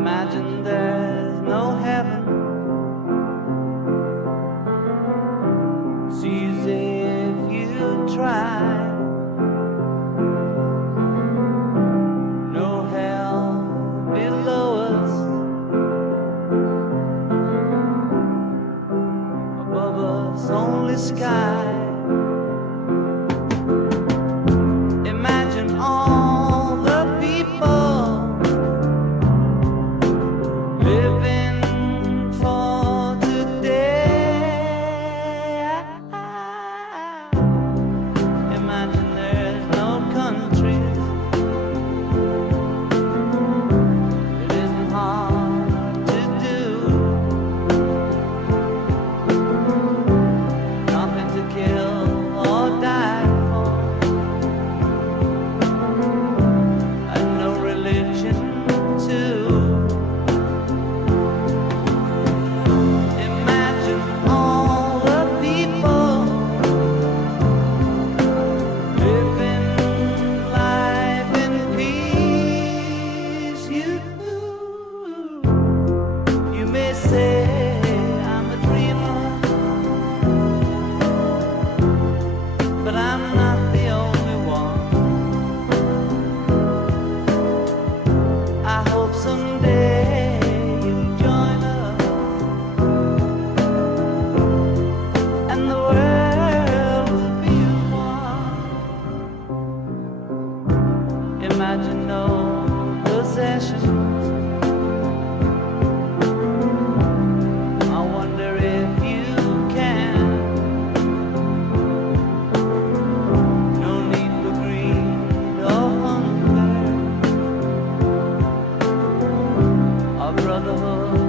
Imagine there's no heaven. It's easy if you try. No hell below us, above us only sky. Imagine all the people living for today. Imagine there's no countries. It isn't hard to do. Nothing to kill or die for, and no religion too. Imagine all the people living life in peace. You may say I'm a dreamer, but I'm not the only one. I hope someday you'll join us, and the world will be one. Imagine no possessions. I wonder if you can. No need for greed or hunger, or brotherhood